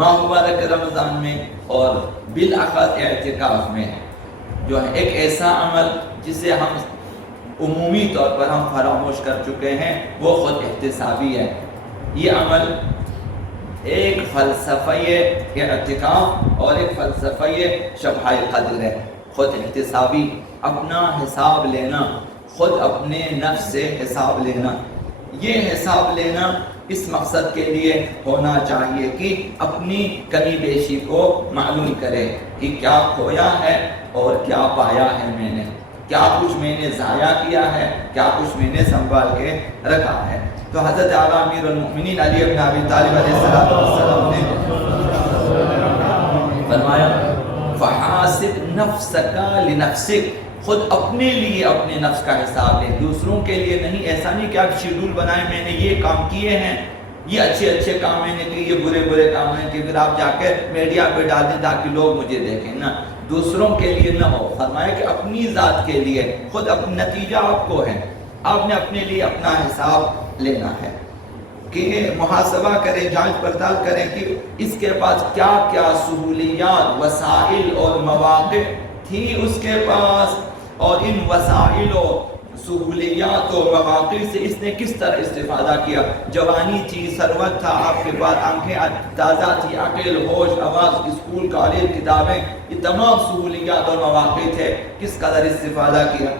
ماہ مبارک رمضان میں اور بالاخص اعتکاف میں جو ہے ایک ایسا عمل جسے ہم عمومی طور پر ہم فراموش کر چکے ہیں، وہ خود احتسابی ہے۔ یہ عمل ایک فلسفہ اعتکاف اور ایک فلسفہ شبہ قدر ہے۔ خود احتسابی، اپنا حساب لینا، خود اپنے نفس سے حساب لینا۔ یہ حساب لینا اس مقصد کے لیے ہونا چاہیے کہ اپنی کمی بیشی کو معلوم کرے کہ کیا کھویا ہے اور کیا پایا ہے میں نے، کیا کچھ میں نے ضائع کیا ہے، کیا کچھ میں نے سنبھال کے رکھا ہے۔ تو حضرت اعلیٰ امیر المؤمنین علی بن ابی طالب علیہ السلام نے فرمایا فحاسب نفسک لنفسک، خود اپنے لیے اپنے نفس کا حساب لیں، دوسروں کے لیے نہیں۔ ایسا نہیں کہ آپ شیڈول بنائیں میں نے یہ کام کیے ہیں، یہ اچھے اچھے کام میں نے کیے، یہ برے برے کام ہیں کہ پھر آپ جا کے میڈیا پہ ڈال دیں تاکہ لوگ مجھے دیکھیں۔ نہ، دوسروں کے لیے نہ ہو۔ فرمایا کہ اپنی ذات کے لیے، خود اپنا نتیجہ آپ کو ہے، آپ نے اپنے لیے اپنا حساب لینا ہے کہ محاسبہ کریں، جانچ پڑتال کریں کہ اس کے پاس کیا کیا سہولیات، وسائل اور مواقع تھی اس کے پاس، اور ان وسائل و سہولیات و مواقع سے اس نے کس طرح استفادہ کیا۔ جوانی تھی، ثروت تھا آپ کے پاس، آنکھیں تازہ تھی، عقل، ہوش، آواز، اسکول، کالج، کتابیں، یہ تمام سہولیات اور مواقع تھے، کس قدر استفادہ کیا،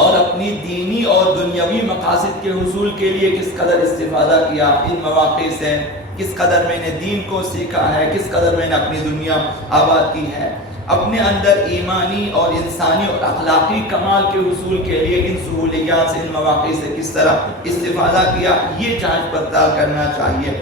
اور اپنی دینی اور دنیاوی مقاصد کے حصول کے لیے کس قدر استفادہ کیا ان مواقع سے، کس قدر میں نے دین کو سیکھا ہے، کس قدر میں نے اپنی دنیا آباد کی ہے، اپنے اندر ایمانی اور انسانی اور اخلاقی کمال کے حصول کے لیے ان سہولیات سے، ان مواقع سے کس طرح استفادہ کیا۔ یہ جانچ پڑتال کرنا چاہیے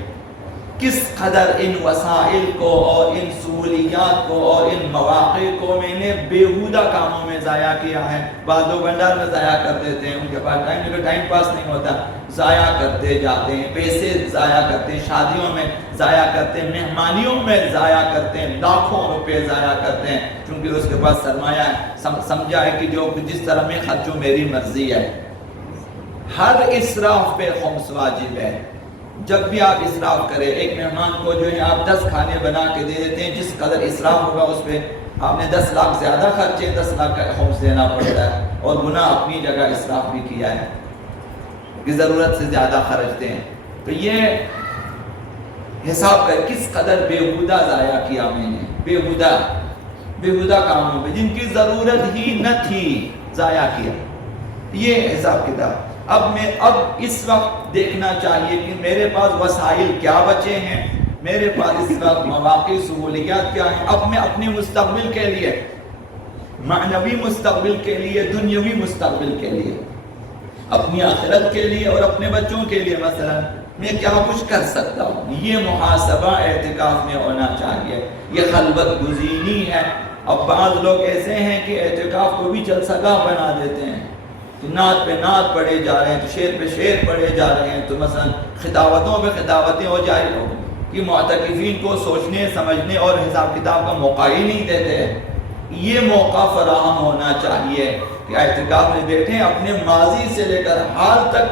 کس قدر ان وسائل کو اور ان سہولیات کو اور ان مواقع کو میں نے بیہودہ کاموں میں ضائع کیا ہے۔ بعض لوگ بھنڈار میں ضائع کر دیتے ہیں، ان کے پاس ٹائم پاس نہیں ہوتا، ضائع کرتے جاتے ہیں، پیسے ضائع کرتے ہیں، شادیوں میں ضائع کرتے ہیں، مہمانیوں میں ضائع کرتے ہیں، لاکھوں روپے ضائع کرتے ہیں، چونکہ اس کے پاس سرمایہ ہے، سمجھا ہے کہ جو جس طرح میں خرچوں میری مرضی ہے۔ ہر اسراف پہ خمس واجب ہے۔ جب بھی آپ اسراف کریں، ایک مہمان کو جو ہے آپ 10 کھانے بنا کے دے دیتے ہیں، جس قدر اسراف ہوگا اس پہ آپ نے 10 لاکھ زیادہ خرچے، 10 لاکھ کا خمس دینا پڑتا ہے، اور گناہ اپنی جگہ اسراف بھی کیا ہے کہ ضرورت سے زیادہ خرچتے ہیں۔ تو یہ حساب کر کس قدر بیہودہ ضائع کیا میں نے، بیہودہ کاموں پہ جن کی ضرورت ہی نہ تھی ضائع کیا۔ یہ حساب کتاب اب اس وقت دیکھنا چاہیے کہ میرے پاس وسائل کیا بچے ہیں، میرے پاس اس وقت مواقع، سہولیات کیا ہیں۔ اب میں اپنے مستقبل کے لیے، معنوی مستقبل کے لیے، دنیاوی مستقبل کے لیے، اپنی آخرت کے لیے اور اپنے بچوں کے لیے مثلا میں کیا کچھ کر سکتا ہوں، یہ محاسبہ اعتکاف میں ہونا چاہیے۔ یہ خلوت گزینی ہے۔ اب بعض لوگ ایسے ہیں کہ اعتکاف کو بھی جلسگاہ بنا دیتے ہیں، تو نعت پہ نعت پڑھے جا رہے ہیں، تو شعر پہ شعر پڑھے جا رہے ہیں، تو مثلا خطابتوں پہ خطابتیں ہو جائے کہ معتکفین کو سوچنے، سمجھنے اور حساب کتاب کا موقع ہی نہیں دیتے۔ یہ موقع فراہم ہونا چاہیے کہ اعتکاف میں بیٹھیں، اپنے ماضی سے لے کر حال تک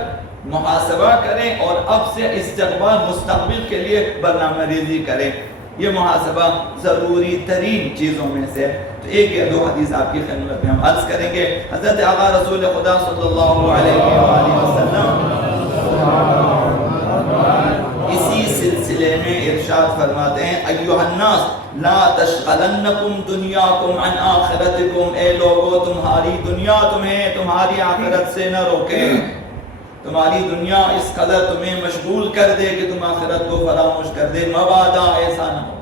محاسبہ کریں اور اب سے استقبال مستقبل کے لیے برنامہ ریزی کریں۔ یہ محاسبہ ضروری ترین چیزوں میں سے۔ تو ایک یا دو حدیث آپ کی خدمت میں ہم عرض کریں گے۔ حضرت آقا رسول خدا صلی اللہ علیہ وآلہ وسلم اسی سلسلے میں ارشاد فرماتے ہیں ایھا الناس لا تشغلنکم دنیاکم عن آخرتکم، اے لوگو تمہاری دنیا تمہیں تمہاری آخرت سے نہ روکے، تمہاری دنیا اس قدر تمہیں مشغول کر دے کہ تم آخرت کو فراموش کر دے، مبادا ایسا نہ ہو۔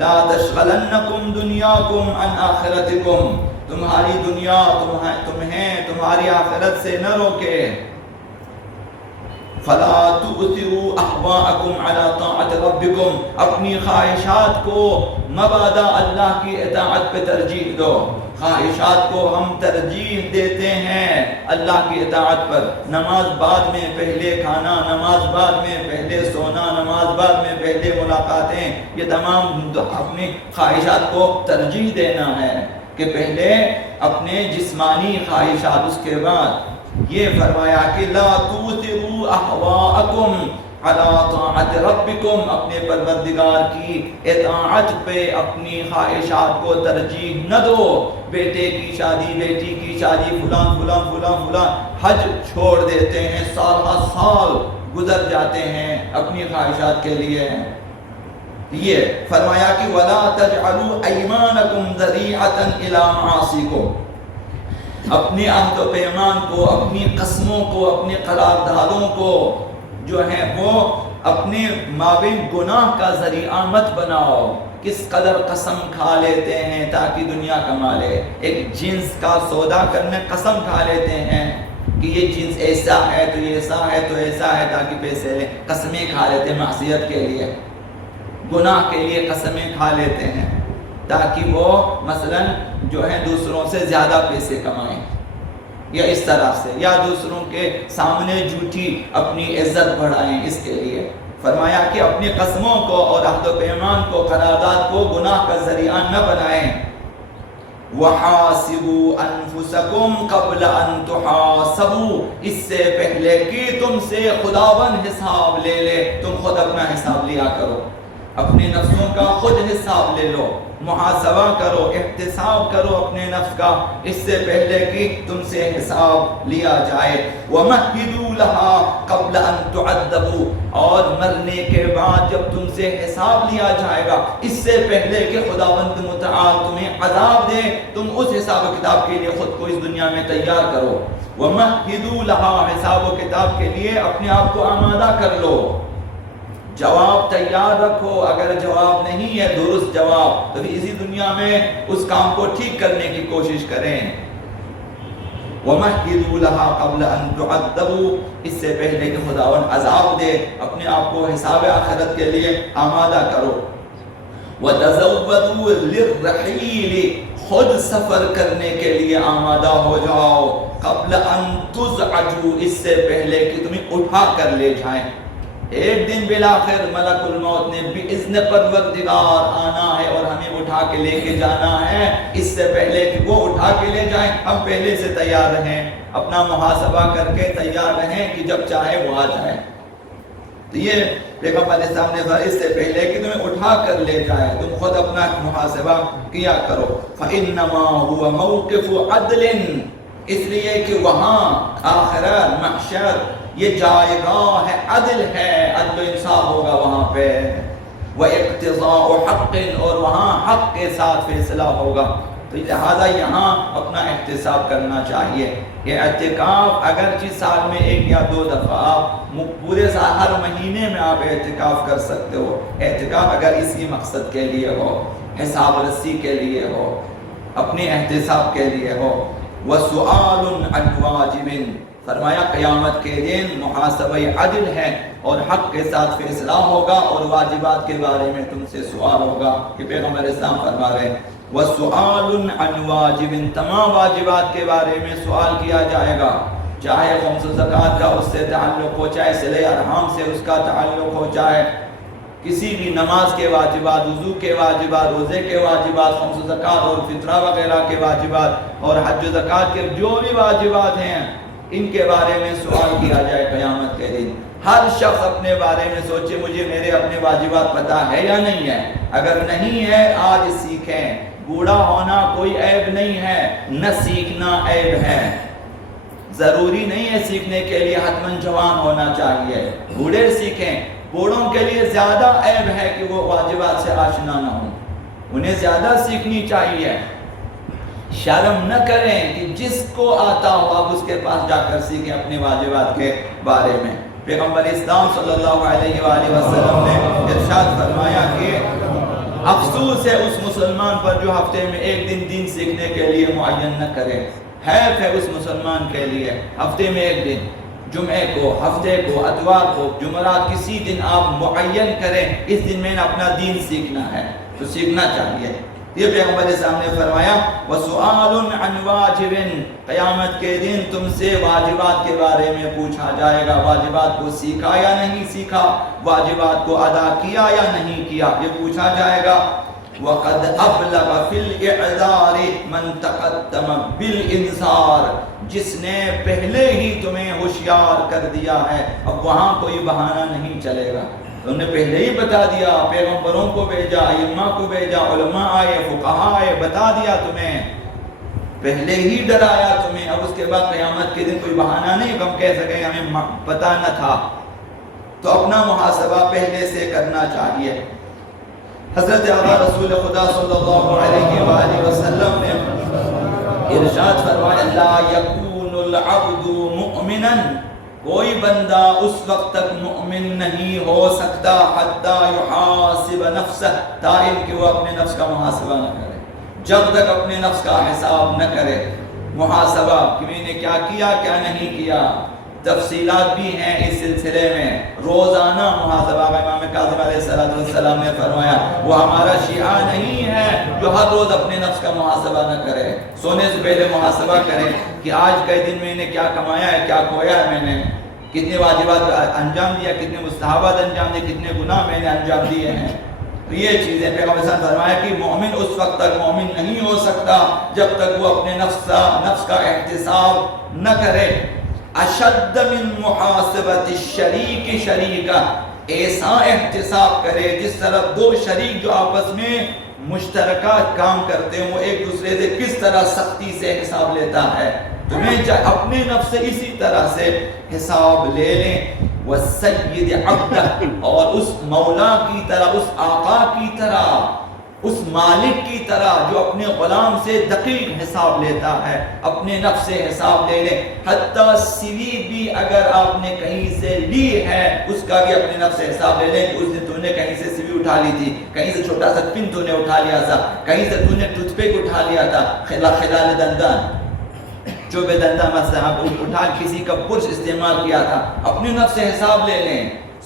لا تشغلنکم دنیاکم عن آخرتکم، تمہاری دنیا تمہیں تمہاری آخرت سے نہ روکے۔ فلا تؤثروا احواءکم علی طاعت ربکم، اپنی خواہشات کو مبادا اللہ کی اطاعت پہ ترجیح دو۔ خواہشات کو ہم ترجیح دیتے ہیں اللہ کی اطاعت پر۔ نماز بعد میں، پہلے کھانا، نماز بعد میں، پہلے سونا، نماز بعد میں، پہلے ملاقاتیں، یہ تمام اپنی خواہشات کو ترجیح دینا ہے کہ پہلے اپنے جسمانی خواہشات، اس کے بعد یہ فرمایا کہ لا توثروا احواءکم، علی طاعت ربکم، اپنے پروردگار کی اطاعت پہ اپنی خواہشات کو ترجیح نہ دو. بیٹے کی شادی، بیٹی کی شادی، فلان فلان فلان فلان، حج چھوڑ دیتے ہیں، سال گزر جاتے ہیں اپنی خواہشات کے لیے. یہ فرمایا کہ وَلَا تَجْعَلُوا أَيْمَانَكُمْ ذَرِيعَةً إِلَىٰ مَعَاصِيكُمْ، اپنے عہد و پیمان کو، اپنی قسموں کو، اپنے قراردادوں کو جو ہے وہ اپنے مابین گناہ کا ذریعہ مت بناؤ. کس قدر قسم کھا لیتے ہیں تاکہ دنیا کما لے. ایک جنس کا سودا کرنے قسم کھا لیتے ہیں کہ یہ جنس ایسا ہے تو یہ ایسا ہے تو ایسا ہے تاکہ پیسے لیں. قسمیں کھا لیتے ہیں معصیت کے لیے، گناہ کے لیے قسمیں کھا لیتے ہیں تاکہ وہ مثلا جو ہے دوسروں سے زیادہ پیسے کمائیں، یا اس طرح سے، یا دوسروں کے سامنے جھوٹی اپنی عزت بڑھائیں. اس کے لیے فرمایا کہ اپنی قسموں کو اور عہد و پیمان کو، قرارداد کو گناہ کا ذریعہ نہ بنائیں. وَحَاسِبُوا أَنفُسَكُمْ قَبْلَ أَن تُحَاسَبُوا، اس سے پہلے کہ تم سے خداوند حساب لے لے، تم خود اپنا حساب لیا کرو. اپنے نفسوں کا خود حساب لے لو، محاسبہ کرو، احتساب کرو اپنے نفس کا، اس سے پہلے کہ تم سے حساب لیا جائے. وَمَهِّدُوا لَهَا قَبْلَ أَن تُعَذَّبُوا، اور مرنے کے بعد جب تم سے حساب لیا جائے گا، اس سے پہلے کہ خداوند متعال تمہیں عذاب دے، تم اس حساب و کتاب کے لیے خود کو اس دنیا میں تیار کرو. وَمَهِّدُوا لَهَا، حساب و کتاب کے لیے اپنے آپ کو آمادہ کر لو، جواب تیار رکھو. اگر جواب نہیں ہے درست جواب تو اسی دنیا میں اس کام کو ٹھیک کرنے کی کوشش کریں. وَمَهِّدُوا لَهَا قَبْلَ أَن تُعَذَّبُوا، اس سے پہلے کہ خداوند عذاب دے اپنے آپ کو حساب آخرت کے لیے آمادہ کرو. وَتَزَوَّدُوا لِلرَّحِيلِ، خود سفر کرنے کے لیے آمادہ ہو جاؤ. قبل ان تزعجوا، اس سے پہلے کہ تمہیں اٹھا کر لے جائیں. ایک دن بالآخر ملک الموت نے بِإِذْنِ پروردگار آنا ہے اور ہمیں اٹھا کے لے کے جانا ہے. اس سے پہلے کہ وہ اٹھا کے لے جائیں ہم پہلے سے تیار رہیں، اپنا محاسبہ کر کے تیار رہیں کہ جب چاہے وہ آ جائے. تو یہ پیغمبر علیہ السلام نے کہا اس سے پہلے کہ تمہیں اٹھا کر لے جائے تم خود اپنا محاسبہ کیا کرو. فَإِنَّمَا هُوَ مَوْقِفُ عَدْلٍ، اس لیے کہ وہاں آخرت محشر یہ جائگاہ ہے، عدل ہے، عدل و انصاف ہوگا وہاں پہ. وَإِقْتِضَاءُ حَقٍ، اور وہاں حق کے ساتھ فیصلہ ہوگا. تو لہٰذا یہاں اپنا احتساب کرنا چاہیے. یہ اعتکاف اگرچہ سال میں 1 یا 2 دفعہ، آپ پورے سال ہر مہینے میں آپ اعتکاف کر سکتے ہو. اعتکاف اگر اسی مقصد کے لیے ہو، حساب رسی کے لیے ہو، اپنے احتساب کے لیے ہو. وَسُؤَالٌ عَنْ وَاجِبٍ، فرمایا قیامت کے دن محاسبہ عدل ہے اور حق کے ساتھ فیصلہ ہوگا اور واجبات کے بارے میں تم سے سوال ہوگا. کہ پیغمبر اسلام فرما رہے ہیں وَسُؤَالٌ عَنْ وَاجِبٍ، تمام واجبات کے بارے میں سوال کیا جائے گا، چاہے خمس و زکوٰۃ کا اس سے تعلق ہو، چاہے صلہ ارحام سے اس کا تعلق ہو، چاہے کسی بھی نماز کے واجبات، وضو کے واجبات، روزے کے واجبات، خمس و زکوٰۃ اور فطرہ وغیرہ کے واجبات اور حج و زکوٰۃ کے جو بھی واجبات ہیں ان کے بارے میں سوال کیا جائے قیامت کے دن. ہر شخص اپنے بارے میں سوچے مجھے میرے اپنے واجبات پتہ ہے یا نہیں ہے. اگر نہیں ہے آج سیکھیں. بوڑھا ہونا کوئی عیب نہیں ہے، نہ سیکھنا عیب ہے. ضروری نہیں ہے سیکھنے کے لیے حتماً جوان ہونا چاہیے. بوڑھے سیکھیں. بوڑھوں کے لیے زیادہ عیب ہے کہ وہ واجبات سے آشنا نہ ہوں، انہیں زیادہ سیکھنی چاہیے. شرم نہ کریں کہ جس کو آتا ہو آپ اس کے پاس جا کر سیکھیں اپنے واجبات کے بارے میں. پیغمبر اسلام صلی اللہ علیہ وآلہ وسلم نے ارشاد فرمایا کہ افسوس ہے اس مسلمان پر جو ہفتے میں 1 دن دین سیکھنے کے لیے معین نہ کرے. حیف ہے اس مسلمان کے لیے. ہفتے میں 1 دن، جمعے کو، ہفتے کو، اتوار کو، جمعرات، کسی دن آپ معین کریں اس دن میں اپنا دین سیکھنا ہے تو سیکھنا چاہیے. یہ پیغمبر اسلام نے فرمایا وَسُؤَالٌ عَنْ وَاجِبٍ، قیامت کے دن تم سے واجبات کے بارے میں پوچھا جائے گا. واجبات کو سیکھا یا نہیں سیکھا، واجبات کو ادا کیا یا نہیں کیا، یہ پوچھا جائے گا. وقد ابلغ فی الاعذار من تقدم بالانذار، جس نے پہلے ہی تمہیں ہوشیار کر دیا ہے، اب وہاں کوئی بہانہ نہیں چلے گا، تم نے پہلے ہی بتا دیا، پیغمبروں کو بھیجا، ائمہ کو بھیجا، علماء آئے، فقہاء آئے، بتا دیا تمہیں، پہلے ہی ڈرایا تمہیں، اب اس کے بعد قیامت کے دن کوئی بہانہ نہیں کہ ہم کہہ سکیں ہمیں پتہ نہ تھا۔ تو اپنا محاسبہ پہلے سے کرنا چاہیے۔ حضرت اعلیٰ رسول خدا صلی اللہ علیہ وآلہ وسلم نے ارشاد فرمایا لا یکون العبد مؤمنا، کوئی بندہ اس وقت تک مؤمن نہیں ہو سکتا حتی یحاسب نفسہ، تائم کہ وہ اپنے نفس کا محاسبہ نہ کرے، جب تک اپنے نفس کا حساب نہ کرے، محاسبہ کہ میں نے کیا کیا کیا نہیں کیا، تفصیلات بھی ہیں اس سلسلے میں، روزانہ محاسبہ۔ امام کاظم علیہ السلام نے فرمایا وہ ہمارا شیعہ نہیں ہے جو ہر روز اپنے نفس کا محاسبہ نہ کرے، سونے سے پہلے محاسبہ کرے کہ آج کے دن میں نے کیا کمایا ہے، کیا کھویا ہے، میں نے کتنے واجبات انجام دیا، کتنے مستحبات انجام دیے، کتنے گناہ میں نے انجام دیے ہیں۔ تو یہ چیزیں پیغمبر صلی اللہ علیہ وسلم نے فرمایا کہ مومن اس وقت تک مومن نہیں ہو سکتا جب تک وہ اپنے نفس کا احتساب نہ کرے۔ اشد من محاسبت الشریک شریکہ، ایسا احتساب کرے جس طرح دو شریک جو آپس میں مشترکہ کام کرتے ہیں وہ ایک دوسرے سے کس طرح سختی سے حساب لیتا ہے، تمہیں اپنے نفس سے اسی طرح سے حساب لے لیں۔ والسید عبدہ، اور اس مولا کی طرح، اس آقا کی طرح، اس مالک کی طرح جو اپنے غلام سے دقیق حساب لیتا ہے، اپنے نفس سے حساب لے لیں۔ حتیٰ سیوی بھی اگر آپ نے کہیں سے لی ہے اس کا بھی اپنے نفس سے حساب لے لیں کہ اس دن تو نے کہیں سے سیوی اٹھا لی تھی، کہیں سے چھوٹا سا پن تو نے اٹھا لیا تھا، کہیں سے تو نے ٹوتھ پک اٹھا لیا تھا، خلال دندان، چوبے دندان مثلا اٹھا کسی کا برش استعمال کیا تھا، اپنے نفس سے حساب لے لیں۔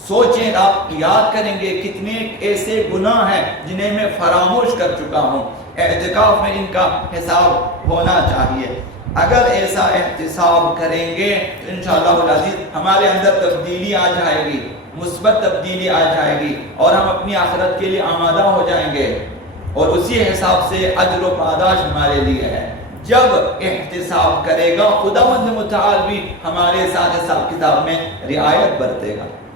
سوچیں، آپ یاد کریں گے کتنے ایسے گناہ ہیں جنہیں میں فراموش کر چکا ہوں، اعتکاف میں ان کا حساب ہونا چاہیے۔ اگر ایسا احتساب کریں گے تو انشاءاللہ العزیز ہمارے اندر تبدیلی آ جائے گی، مثبت تبدیلی آ جائے گی، اور ہم اپنی آخرت کے لیے آمادہ ہو جائیں گے، اور اسی حساب سے اجر و پاداش ہمارے لیے ہے۔ جب احتساب کرے گا خداوند متعال بھی ہمارے ساتھ حساب کتاب میں رعایت برتے گا۔